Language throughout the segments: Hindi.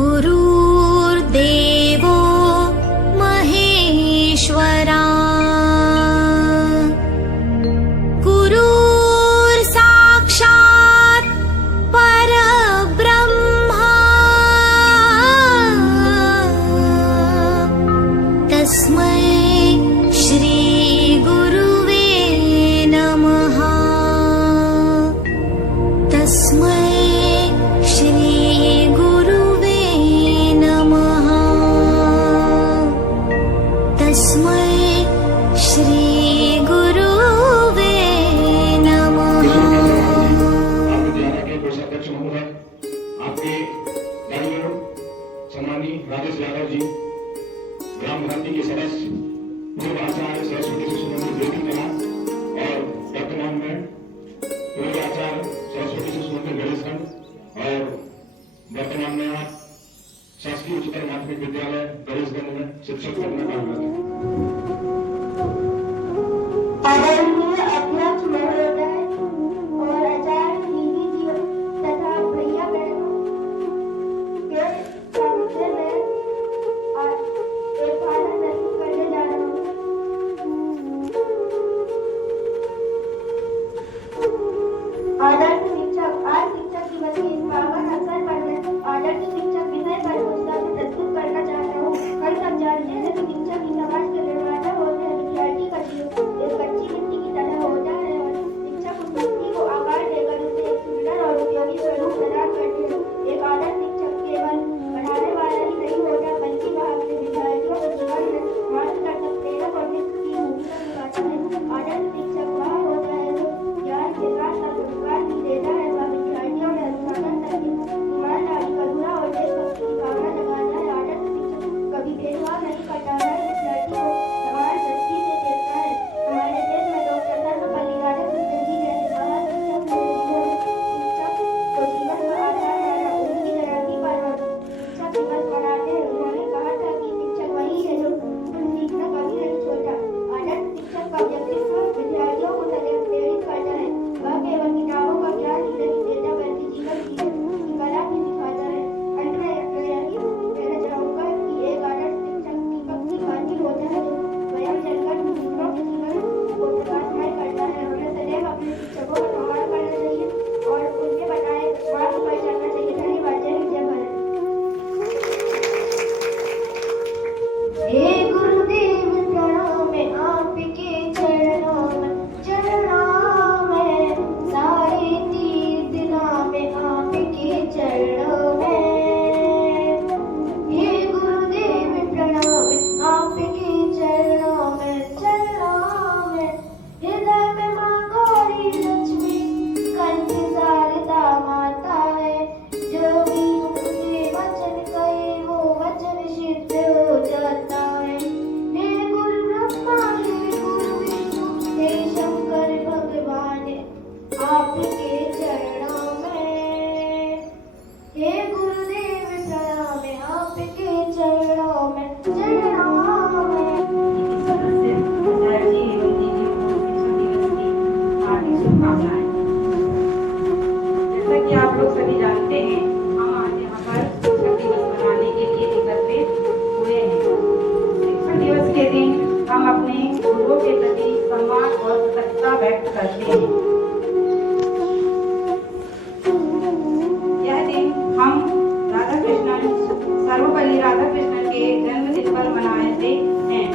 गुरुर्देवो महेश्वरा गुरुर्साक्षात् परब्रह्मा तस्मै श्री गुरुवे नमः। तस्मै श्री गुरुवे नमः। तस्मै श्री गुरुवे नमः। आपके कोषाध्यक्ष महोदय, आपके दाइयों सम्मानीय राजेश यादव जी, ग्राम भारती के सदस्य, पूर्व आचार्य सरस्वती शिशु मंदिर देवी कला और वर्तमान में पूर्व आचार्य सरस्वती शिशु मंदिर गणेशगंज और वर्तमान में आप शासकीय उच्चतर माध्यमिक विद्यालय गणेशगंज में शिक्षक बनना काम करते हैं। आदरणीय अध्यक्ष महोदय और आचार्य दीदी जी तथा भैया बहनों के सामने मैं आज एक गाना प्रस्तुत करने जा रहा हूँ। आदरणीय शिक्षक, आज शिक्षक दिवस के इस पावन अवसर पर मैं आदरणीय शिक्षक विषय पर पुस्तक प्रस्तुत करना चाहता हूँ। हम सब जानते हैं कि शिक्षक ही समाज के निर्माता होते हैं। विद्यार्थी का जीवन एक कच्ची मिट्टी की तरह होता है और शिक्षक उस मिट्टी को आकार देकर उसे एक सुंदर और उपयोगी स्वरूप प्रदान करते हैं। एक आदर्श शिक्षक केवल पढ़ाने वाला ही नहीं होता, बल्कि वह अपने विद्यार्थियों के जीवन में मार्गदर्शक, प्रेरक और मित्र की भूमिका निभाता है। आदर्श शिक्षक वह होता है जो ज्ञान के साथ साथ संस्कार भी देता है। वह विद्यार्थियों में अनुशासन, सत्य, ईमानदारी, करुणा और देशभक्ति की भावना जगाता है। आदर्श शिक्षक कभी भेदभाव नहीं करता है, विद्यार्थी को समान दृष्टि से देखता है। हमारे देश में डॉक्टर सर्वपल्ली राधाकृष्णन जी जैसे महान शिक्षक थे, जिन्होंने शिक्षक को जीवन का आधार माना। उनकी जयंती पर हम शिक्षक दिवस मनाते हैं। उन्होंने कहा था कि शिक्षक वही है जो सीखना कभी नहीं छोड़ता। आदर्श शिक्षक का व्यक्तित्व विद्यार्थियों को सदैव प्रेरित करता है। वह केवल किताबों का ज्ञान ही नहीं देता, बल्कि जीवन की कला भी सिखाता है। अंत में मैं यही कहना चाहूँगा कि एक आदर्श शिक्षक दीपक की भांति होता है जो स्वयं जलकर दूसरों के जीवन को प्रकाशमय करता है। हमें सदैव अपने शिक्षकों का सम्मान करना चाहिए और उनके बताए मार्ग पर चलना चाहिए। धन्यवाद। जय हिंद, जय भारत। हे गुरुदेव प्रणाम आपके चरणों में, सारे तीर्थ नाम आपके चरणों में। हे गुरुदेव प्रणाम आपके चरणों में, हृदय में माँ गौरी लक्ष्मी कंठ शारदा माता है। जो भी उनके वचन कहे वो वचन सिद्ध हो जाता है। हे गुरु ब्रह्मा, हे गुरु विष्णु, हे शंकर भगवान आपके चरणों में। हे गुरुदेव प्रणाम आपके चरणों में, सदस्य आचार्य जी एवं दीदियों को शिक्षक दिवस की हार्दिक शुभकामनाएं। जैसा कि आप लोग सभी जानते हैं, हम आज यहाँ पर शिक्षक दिवस मनाने के लिए एकत्रित हुए हैं। शिक्षक दिवस के दिन हम अपने गुरुओं के प्रति सम्मान और कृतज्ञता व्यक्त करते हैं। यह दिन हम सर्वपल्ली राधाकृष्णन के जन्मदिन पर मनाते हैं,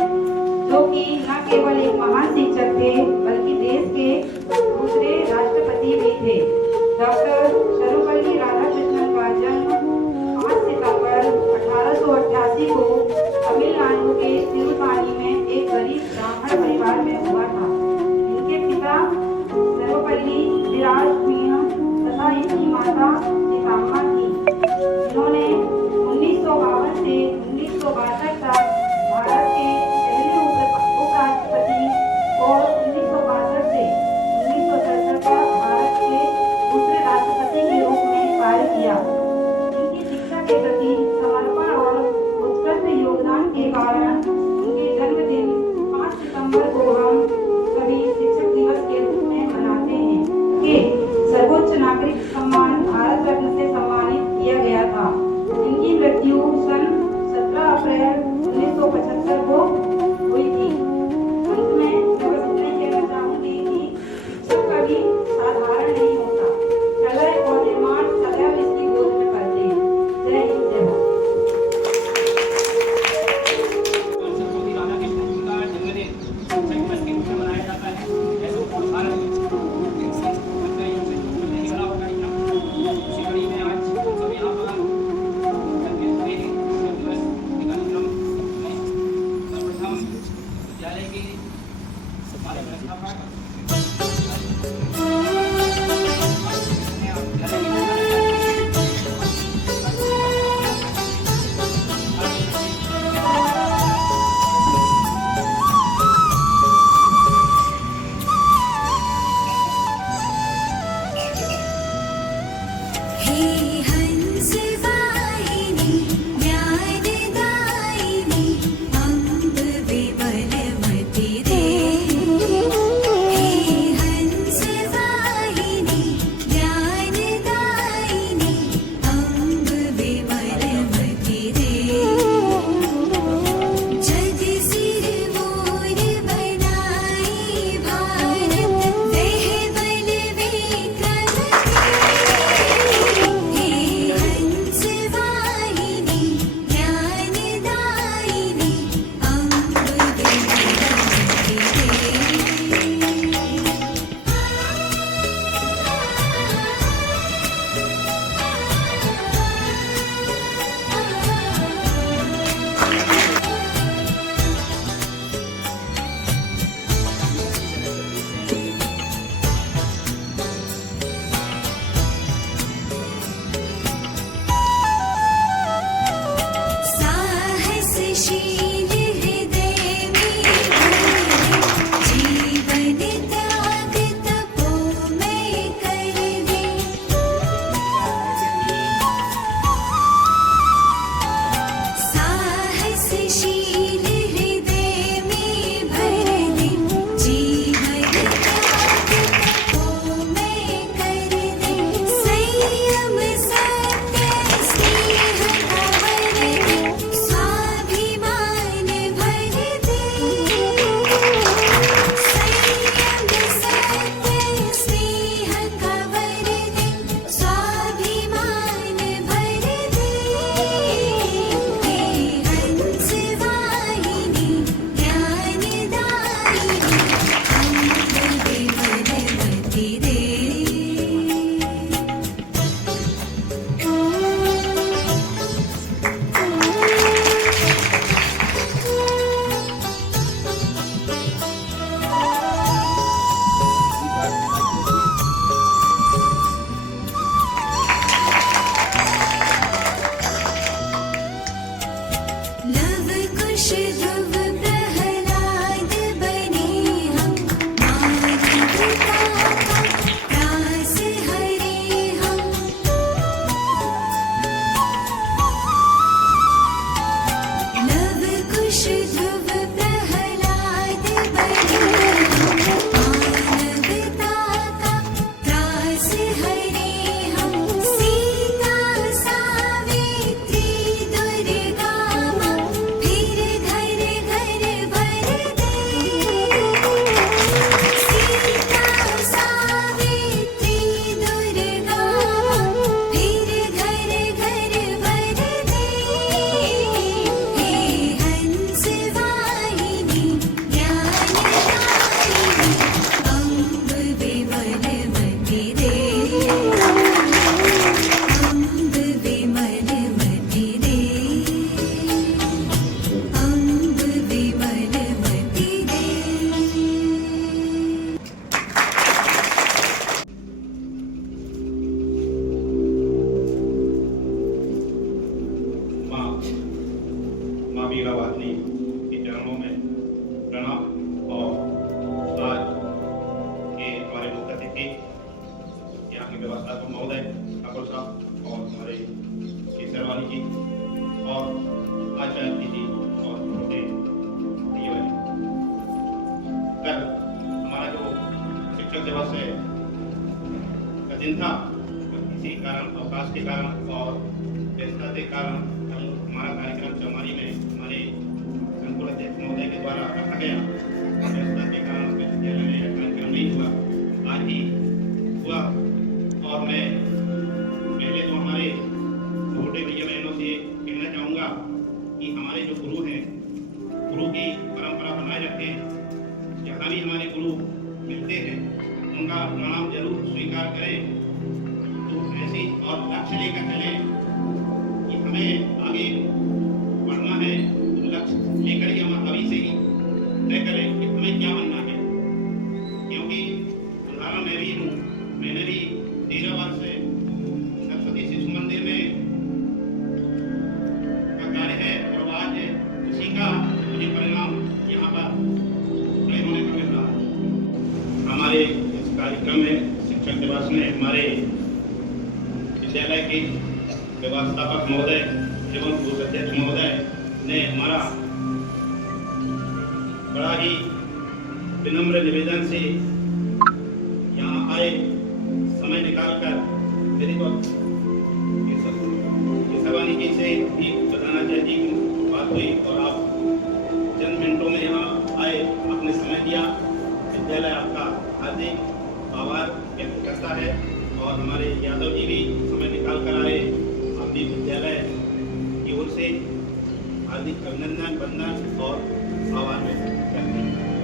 जो कि न केवल एक महान शिक्षक थे बल्कि देश के दूसरे राष्ट्रपति भी थे। डॉक्टर सर्वपल्ली राधाकृष्णन का जन्म 5 सितंबर 1888 को तमिलनाडु के तिरुपानी में एक गरीब ब्राह्मण परिवार में हुआ था। इनके पिता सर्वपल्ली विराजमीय तथा इनकी माता सीताम्मा थी, जिन्होंने 1952 से 1962 तक भारत के पहले उपराष्ट्रपति और 1962 से 1967 तक भारत के दूसरे राष्ट्रपति के रूप में कार्य किया। इनकी शिक्षा के प्रति समर्पण और उत्कृष्ट योगदान के कारण उनके जन्मदिन 5 सितंबर को हम सभी शिक्षक दिवस के रूप में मनाते हैं। के सर्वोच्च नागरिक सम्मान भारत रत्न से सम्मानित किया गया था। इनकी मृत्यु अप्रैल 1975 को हुई थी। अंत में मैं बस इतना ही कहना चाहूंगी कि शिक्षक कभी साधारण नहीं होता। कला और निर्माण सदैव इसकी गोद में पलते हैं। जय हिंद, जय भारत। सरस्वती राधा कृष्ण जी का जन्मदिन शिक्षक दिवस के रूप में मनाया जाता है। यह संपूर्ण भारत में नहीं बड़ा होगा। इसी कड़ी में आज हम सब यहाँ पर करते हुए शिक्षक दिवस के कार्यक्रम में सर्वप्रथम विद्यालय के हमारे व्यवस्थापक हे हंस वाहिनी ज्ञानदायिनी अम्ब विमलमति रे। हे हंस वाहिनी ज्ञानदायिनी अम्ब विमलमति रे। जग सिर मोर बनाई भारत वह बल विक्रम हे हंस वाहिनी ज्ञानदायिनी अम्ब विमलमति साहसशील हृदय में जीवन त्याग तपोमय कर दे। साहसशील हृदय में भर दे जीवन त्याग तपोमय कर दे। संयम सत्य स्नेह का वर दे स्वाभिमान भर दे। संयम सत्य स्नेह का वर दे स्वाभिमान भर दे। हे हंस वाहिनी ज्ञानदायिनी अम्ब विमलमति रे। लव कुश ध्रुव प्रहलाद बने हम मानवता का त्रास हरे हम। लव कुश ध्रुव प्रहलाद बने हम मानवता का त्रास हरे हम। सीता सावित्री दुर्गा माँ फिर घर घर भर दे। सीता सावित्री दुर्गा माँ फिर घर घर भर दे। हे हंस वाहिनी ज्ञानदायिनी अम्ब विमलमति रे। अम्ब विमलमति रे। अम्ब विमलमति रे। माँ वीरावादिनी के चरणों में प्रणाम। और आज के हमारे मुख्य अतिथि यहाँ के व्यवस्थापक महोदय ठाकुर साहब और हमारे केसरवानी जी और आचार्य जी और छोटे कल हमारा जो शिक्षक दिवस है का दिन था, इसी कारण अवकाश के कारण और व्यस्तता के कारण हमारा कार्यक्रम चौमारी में द्वारा रखा गया। व्यवस्था के कारण विद्यालय में यह कार्यक्रम नहीं हुआ, आज ही हुआ। और मैं पहले तो हमारे छोटे भैया बहनों से कहना चाहूँगा कि हमारे जो गुरु हैं, गुरु की परंपरा बनाए रखें। जहाँ भी हमारे गुरु मिलते हैं उनका प्रणाम जरूर स्वीकार करें। तो ऐसे और लक्ष्य लेकर चलें कि हमें आगे बढ़ना है, तो लक्ष्य लेकर ही हम अभी से ही तय करें कि हमें क्या बनना है। क्योंकि उदाहरण मैं भी हूँ, मैंने भी 13 वर्ष से सरस्वती शिशु मंदिर में का कार्य है और आज उसी का मुझे परिणाम यहाँ पर तय होने को मिल रहा है। हमारे इस कार्यक्रम में शिक्षक दिवस में हमारे विद्यालय के व्यवस्थापक महोदय एवं कोषाध्यक्ष महोदय ने हमारा बड़ा ही विनम्र निवेदन से यहाँ आए, समय निकालकर मेरी को सवानिकी से भी प्रधानाचार्य जी की बात हुई और आप चंद मिनटों में यहाँ आए, आपने समय दिया। विद्यालय आपका हार्दिक आभार व्यक्त करता है और हमारे यादव जी भी समय निकाल कर आए। आप भी विद्यालय की ओर से हार्दिक अभिनंदन, वंदन और आभार व्यक्त करते हैं।